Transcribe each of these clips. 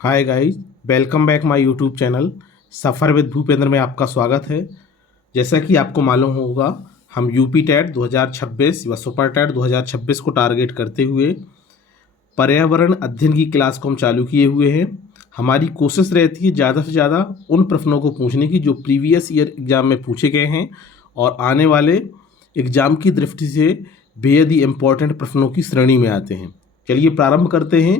Hi guys, welcome back my YouTube channel suffer with Bhupendra में आपका स्वागत है। जैसा कि आपको मालूम होगा, हम यूपी टेट 2026 व सुपर टेट 2026 को टारगेट करते हुए पर्यावरण अध्ययन की क्लास को हम चालू किए हुए हैं। हमारी कोशिश रहती है ज़्यादा से ज़्यादा उन प्रश्नों को पूछने की जो प्रीवियस ईयर एग्ज़ाम में पूछे गए हैं और आने वाले एग्ज़ाम की दृष्टि से बेहद ही इम्पोर्टेंट प्रश्नों की श्रेणी में आते हैं। चलिए प्रारंभ करते हैं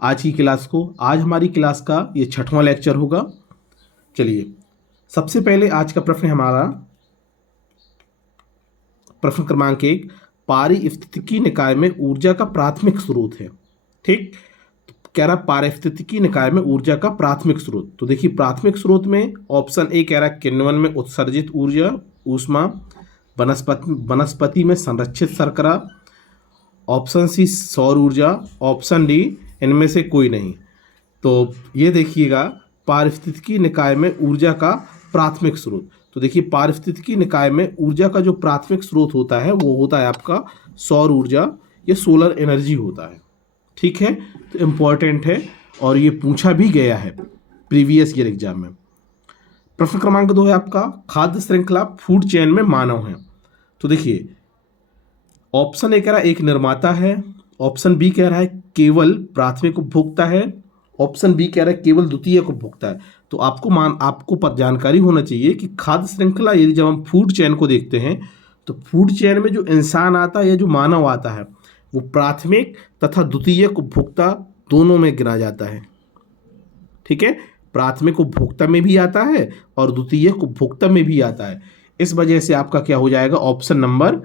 आज की क्लास को। आज हमारी क्लास का ये 6वां लेक्चर होगा। चलिए सबसे पहले आज का प्रश्न हमारा प्रश्न क्रमांक 1, पारिस्थितिकी निकाय में ऊर्जा का प्राथमिक स्रोत है। ठीक, तो कह रहा पारिस्थितिकी निकाय में ऊर्जा का प्राथमिक स्रोत। तो देखिए प्राथमिक स्रोत में ऑप्शन ए कह रहा है किण्वन में उत्सर्जित ऊर्जा ऊष्मा, वनस्पति में संरक्षित शर्करा, ऑप्शन सी सौर ऊर्जा, ऑप्शन डी इनमें से कोई नहीं। तो ये देखिएगा पारिस्थितिकी निकाय में ऊर्जा का प्राथमिक स्रोत। तो देखिए पारिस्थितिकी निकाय में ऊर्जा का जो प्राथमिक स्रोत होता है वो होता है आपका सौर ऊर्जा या सोलर एनर्जी होता है। ठीक है, तो इम्पॉर्टेंट है और ये पूछा भी गया है प्रीवियस ईयर एग्जाम में। प्रश्न क्रमांक 2 है आपका खाद्य श्रृंखला फूड चेन में मानव है। तो देखिए ऑप्शन ए कह रहा है एक निर्माता है, ऑप्शन बी कह रहा है केवल प्राथमिक उपभोक्ता है, ऑप्शन बी कह रहा है केवल द्वितीयक उपभोक्ता है। तो आपको जानकारी होना चाहिए कि खाद्य श्रृंखला यदि जब हम फूड चेन को देखते हैं तो फूड चेन में जो इंसान आता है या जो मानव आता है वो प्राथमिक तथा द्वितीयक उपभोक्ता दोनों में गिना जाता है। ठीक है, प्राथमिक उपभोक्ता में भी आता है और द्वितीयक उपभोक्ता में भी आता है। इस वजह से आपका क्या हो जाएगा, ऑप्शन नंबर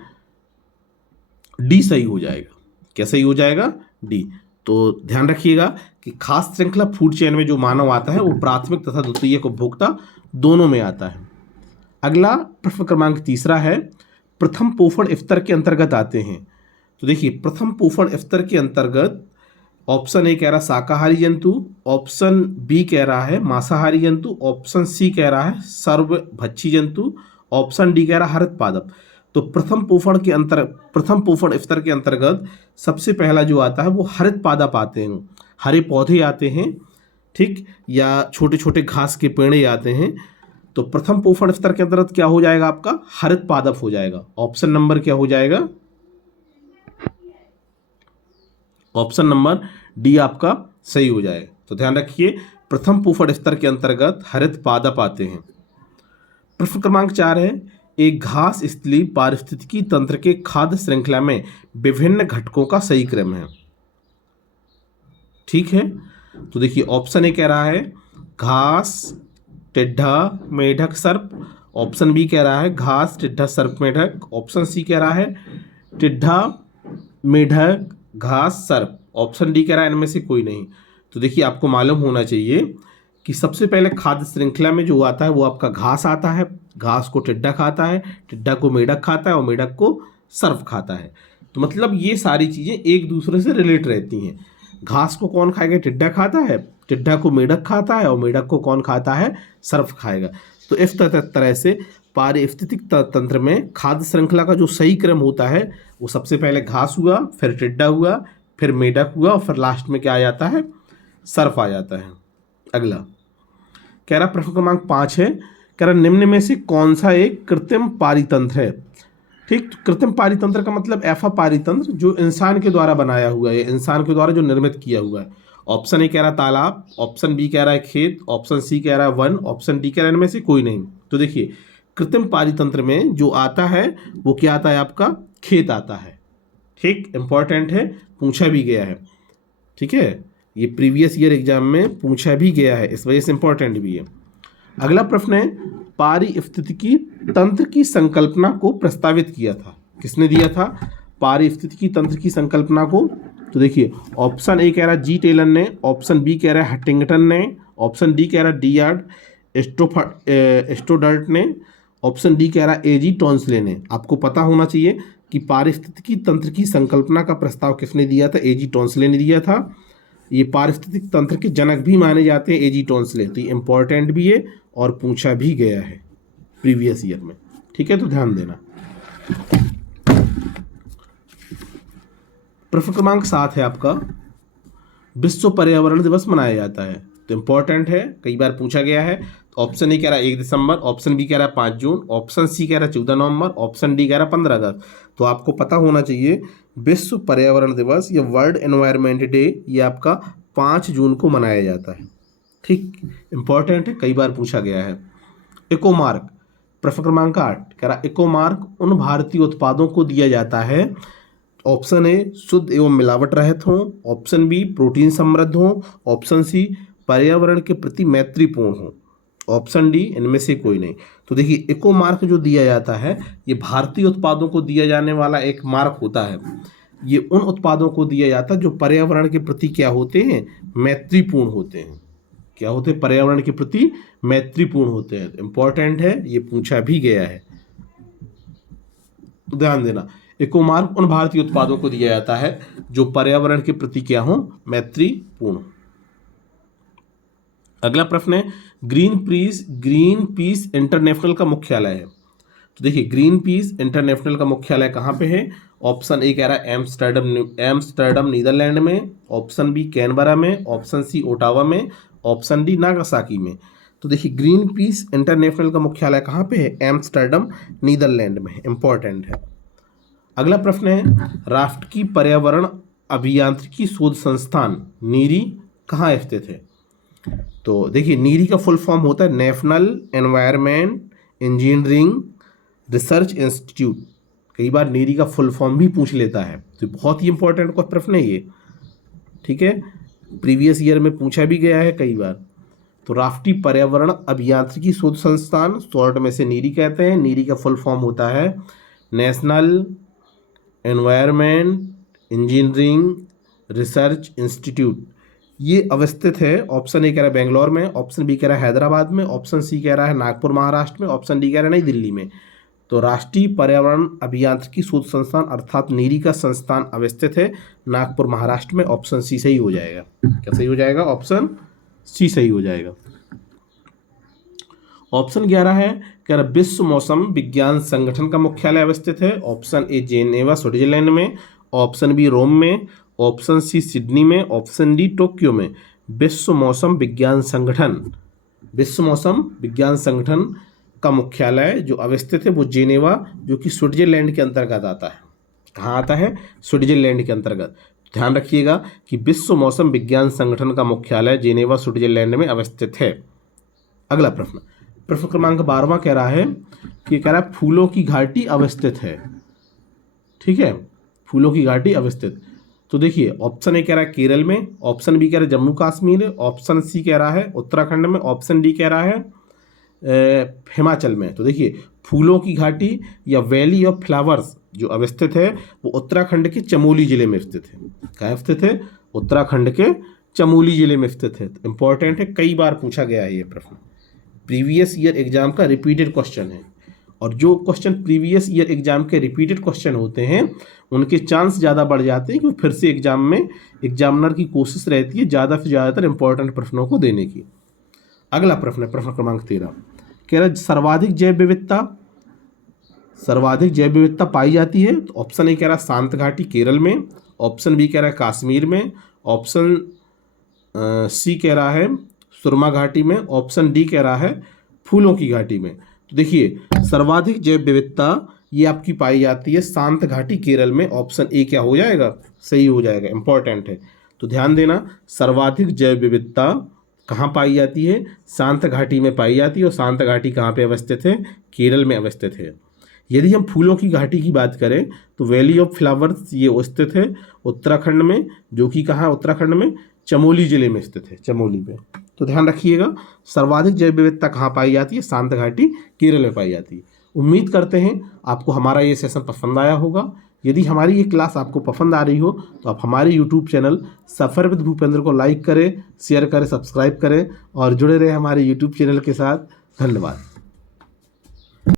डी सही हो जाएगा। क्या सही हो जाएगा, डी। तो ध्यान रखिएगा कि खास श्रृंखला फूड चेन में जो मानव आता है वो प्राथमिक तथा द्वितीयक उपभोक्ता दोनों में आता है। अगला प्रश्न क्रमांक 3 है प्रथम पोषण स्तर के अंतर्गत आते हैं। तो देखिए प्रथम पोषण स्तर के अंतर्गत ऑप्शन ए कह रहा है शाकाहारी जंतु, ऑप्शन बी कह रहा है मांसाहारी जंतु, ऑप्शन सी कह रहा है सर्वभक्षी जंतु, ऑप्शन डी कह रहा है हरित पादप। तो प्रथम पोषण स्तर के अंतर्गत सबसे पहला जो आता है वो हरित पादप आते हैं, हरे पौधे आते हैं। ठीक, या छोटे छोटे घास के पेड़े आते हैं। तो प्रथम पोषण स्तर के अंतर्गत क्या हो जाएगा, आपका हरित पादप हो जाएगा। ऑप्शन नंबर क्या हो जाएगा, ऑप्शन नंबर डी आपका सही हो जाएगा। तो ध्यान रखिए प्रथम पोषण स्तर के अंतर्गत हरित पादप आते हैं। प्रश्न क्रमांक 4 है एक घास स्थली पारिस्थितिकी तंत्र के खाद्य श्रृंखला में विभिन्न घटकों का सही क्रम है। ठीक है, तो देखिए ऑप्शन ए कह रहा है घास टिड्डा मेढक सर्प, ऑप्शन बी कह रहा है घास टिड्डा सर्प मेढक, ऑप्शन सी कह रहा है टिड्डा मेढक घास सर्प, ऑप्शन डी कह रहा है इनमें से कोई नहीं। तो देखिए आपको मालूम होना चाहिए कि सबसे पहले खाद्य श्रृंखला में जो आता है वो आपका घास आता है, घास को टिड्डा खाता है, टिड्डा को मेढक खाता है और मेढक को सर्प खाता है। तो मतलब ये सारी चीज़ें एक दूसरे से रिलेट रहती हैं। घास को कौन खाएगा, टिड्डा खाता है, टिड्डा को मेढक खाता है और मेढक को कौन खाता है, सर्प खाएगा। तो इस तरह से पारिस्थितिक तंत्र में खाद्य श्रृंखला का जो सही क्रम होता है वो सबसे पहले घास हुआ, फिर टिड्डा हुआ, फिर मेढक हुआ और फिर लास्ट में क्या आ जाता है, सर्प आ जाता है। अगला कह रहा प्रश्न क्रमांक 5 है, कह रहा निम्न में से कौन सा एक कृत्रिम पारितंत्र है। ठीक, तो कृत्रिम पारितंत्र का मतलब ऐसा पारितंत्र जो इंसान के द्वारा बनाया हुआ है, इंसान के द्वारा जो निर्मित किया हुआ है। ऑप्शन ए कह रहा तालाब, ऑप्शन बी कह रहा है खेत, ऑप्शन सी कह रहा है वन, ऑप्शन डी कह रहा है इनमें से कोई नहीं। तो देखिए कृत्रिम पारितंत्र में जो आता है वो क्या आता है, आपका खेत आता है। ठीक, इंपॉर्टेंट है, पूछा भी गया है। ठीक है, ये प्रीवियस ईयर एग्जाम में पूछा भी गया है, इस वजह से इंपॉर्टेंट भी है। अगला प्रश्न है पारिस्थितिकी तंत्र की संकल्पना को प्रस्तावित किया था, किसने दिया था पारिस्थितिकी तंत्र की संकल्पना को। तो देखिए ऑप्शन ए कह रहा है जी टेलन ने, ऑप्शन बी कह रहा है हंटिंगटन ने, ऑप्शन डी कह रहा है डियार्ड स्टोडर्ट ने, ऑप्शन डी कह रहा है एजी टॉन्सले ने। आपको पता होना चाहिए कि पारिस्थितिकी तंत्र की संकल्पना का प्रस्ताव किसने दिया था, एजी टॉन्सले ने दिया था। ये पारिस्थितिक तंत्र के जनक भी माने जाते हैं एजी टॉन्सले। तो ये इंपॉर्टेंट भी है और पूछा भी गया है प्रीवियस ईयर में। ठीक है, तो ध्यान देना। प्रश्न क्रमांक 7 है आपका विश्व पर्यावरण दिवस मनाया जाता है? तो इम्पोर्टेंट है, कई बार पूछा गया है। तो ऑप्शन ए कह रहा है 1 दिसंबर, ऑप्शन बी कह रहा है 5 जून, ऑप्शन सी कह रहा है 14 नवंबर, ऑप्शन डी कह रहा है 15 अगस्त। तो आपको पता होना चाहिए विश्व पर्यावरण दिवस या वर्ल्ड एनवायरनमेंट डे ये आपका 5 जून को मनाया जाता है। ठीक, इंपॉर्टेंट है, कई बार पूछा गया है। इको मार्क, प्रश्न क्रमांक 8 कह रहा इको मार्क उन भारतीय उत्पादों को दिया जाता है, ऑप्शन ए शुद्ध एवं मिलावट रहित हों, ऑप्शन बी प्रोटीन समृद्ध हों, ऑप्शन सी पर्यावरण के प्रति मैत्रीपूर्ण हों, ऑप्शन डी इनमें से कोई नहीं। तो देखिए इको मार्क जो दिया जाता है ये भारतीय उत्पादों को दिया जाने वाला एक मार्क होता है। ये उन उत्पादों को दिया जाता है जो पर्यावरण के प्रति क्या होते हैं, मैत्रीपूर्ण होते हैं। क्या होते हैं, पर्यावरण के प्रति मैत्रीपूर्ण होते हैं। इंपॉर्टेंट है, ये पूछा भी गया है, तो ध्यान देना। इको मार्क उन भारतीय उत्पादों को दिया जाता है जो पर्यावरण के प्रति क्या हो, मैत्रीपूर्ण। अगला प्रश्न है ग्रीन पीस इंटरनेशनल का मुख्यालय है। तो देखिए ग्रीन पीस इंटरनेशनल का मुख्यालय कहाँ पे है? ऑप्शन ए कह रहा है एम्स्टर्डम नीदरलैंड में, ऑप्शन बी कैनबरा में, ऑप्शन सी ओटावा में, ऑप्शन डी नागासाकी में। तो देखिए ग्रीन पीस इंटरनेशनल का मुख्यालय कहाँ पे है? एम्स्टर्डम नीदरलैंड में। इंपॉर्टेंट है। अगला प्रश्न है राष्ट्र की पर्यावरण अभियांत्रिकी शोध संस्थान नीरी कहाँ स्थित है? तो देखिए नीरी का फुल फॉर्म होता है national environment engineering research institute. कई बार नीरी का फुल फॉर्म भी पूछ लेता है, तो बहुत ही इंपॉर्टेंट का प्रश्न है ये। ठीक है, प्रीवियस ईयर में पूछा भी गया है कई बार। तो राष्ट्रीय पर्यावरण अभियांत्रिकी शोध संस्थान, शॉर्ट में से नीरी कहते हैं। नीरी का फुल फॉर्म होता है national environment engineering research institute. ये अवस्थित है, ऑप्शन ए कह रहा है बेंगलोर में, ऑप्शन बी कह रहा है हैदराबाद में, ऑप्शन सी कह रहा है नागपुर महाराष्ट्र में, ऑप्शन डी कह रहा है नई दिल्ली में। तो राष्ट्रीय पर्यावरण अभियांत्रिकी शोध संस्थान अर्थात नीरी का संस्थान अवस्थित है नागपुर महाराष्ट्र में। ऑप्शन सी सही हो जाएगा। क्या सही हो जाएगा? ऑप्शन सी सही हो जाएगा। ऑप्शन 11 है कह रहा विश्व मौसम विज्ञान संगठन का मुख्यालय अवस्थित है। ऑप्शन ए जेनेवा स्विट्जरलैंड में, ऑप्शन बी रोम में, ऑप्शन सी सिडनी में, ऑप्शन डी टोक्यो में। विश्व मौसम विज्ञान संगठन का मुख्यालय जो अवस्थित है वो जेनेवा, जो कि स्विट्जरलैंड के अंतर्गत आता है। कहाँ आता है? स्विट्जरलैंड के अंतर्गत। ध्यान रखिएगा कि विश्व मौसम विज्ञान संगठन का मुख्यालय जेनेवा स्विट्जरलैंड में अवस्थित है। अगला प्रश्न क्रमांक 12वां कह रहा है कि कह रहा है फूलों की घाटी अवस्थित है। ठीक है, फूलों की घाटी अवस्थित। तो देखिए ऑप्शन ए कह रहा है केरल में, ऑप्शन बी कह रहा है जम्मू कश्मीर, ऑप्शन सी कह रहा है उत्तराखंड में, ऑप्शन डी कह रहा है हिमाचल में। तो देखिए फूलों की घाटी या वैली ऑफ फ्लावर्स जो अवस्थित है वो उत्तराखंड के चमोली जिले में स्थित है। कहाँ स्थित है? उत्तराखंड के चमोली जिले में स्थित है। इंपॉर्टेंट है, कई बार पूछा गया है ये प्रश्न, प्रीवियस ईयर एग्जाम का रिपीटेड क्वेश्चन है। और जो क्वेश्चन प्रीवियस ईयर एग्जाम के रिपीटेड क्वेश्चन होते हैं उनके चांस ज़्यादा बढ़ जाते हैं क्योंकि फिर से एग्जाम में एग्जामिनर की कोशिश रहती है ज़्यादा से ज़्यादातर इंपॉर्टेंट प्रश्नों को देने की। अगला प्रश्न है प्रश्न क्रमांक 13 कह रहा है सर्वाधिक जैव विविधता पाई जाती है। तो ऑप्शन ए कह रहा है शांत घाटी केरल में, ऑप्शन बी कह रहा है कश्मीर में, ऑप्शन सी कह रहा है सुरमा घाटी में, ऑप्शन डी कह रहा है फूलों की घाटी में। तो देखिए सर्वाधिक जैव विविधता ये आपकी पाई जाती है शांत घाटी केरल में। ऑप्शन ए क्या हो जाएगा? सही हो जाएगा। इंपॉर्टेंट है, तो ध्यान देना सर्वाधिक जैव विविधता कहाँ पाई जाती है? शांत घाटी में पाई जाती है। और शांत घाटी कहाँ पे अवस्थित है? केरल में अवस्थित है। यदि हम फूलों की घाटी की बात करें तो वैली ऑफ फ्लावर्स ये स्थित है उत्तराखंड में, जो कि कहाँ? उत्तराखंड में चमोली जिले में स्थित है, चमोली में। तो ध्यान रखिएगा सर्वाधिक जैव विविधता कहाँ पाई जाती है? शांत घाटी केरल में पाई जाती है। उम्मीद करते हैं आपको हमारा ये सेशन पसंद आया होगा। यदि हमारी ये क्लास आपको पसंद आ रही हो तो आप हमारे YouTube channel suffer with Bhupendra को लाइक करें, शेयर करें, सब्सक्राइब करें और जुड़े रहे हमारे यूट्यूब चैनल के साथ। धन्यवाद।